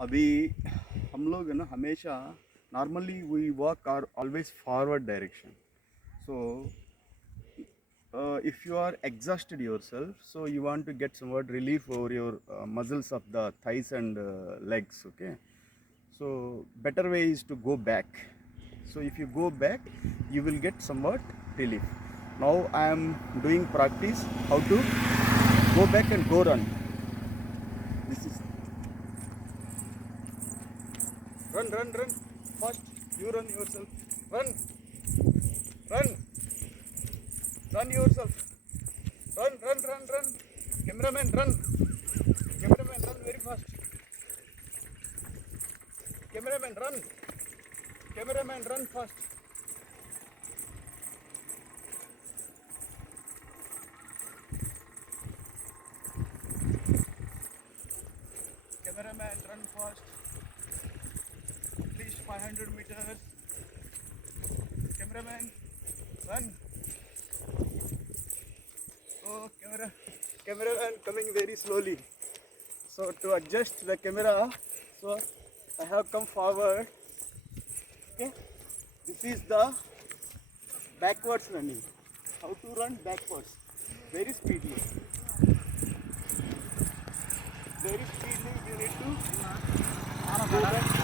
अभी हम लोग है ना हमेशा normally we walk are always forward direction. So if you are exhausted yourself, so you want to get somewhat relief over your muscles of the thighs and legs. Okay, so better way is to go back. So if you go back, you will get somewhat relief. Now I am doing practice how to go back and go run. This is run, run, run. First, you run yourself. Run, run, run yourself. Run, run, run, run. Cameraman, run. Cameraman, run very fast. Cameraman, run. Cameraman, run fast. Cameraman, run fast. At least 500 meters. Cameraman, run. Oh, cameraman coming very slowly. So to adjust the camera, so I have come forward. Okay, this is the backwards running. How to run backwards? Very speedily. Very speedily you need to go back.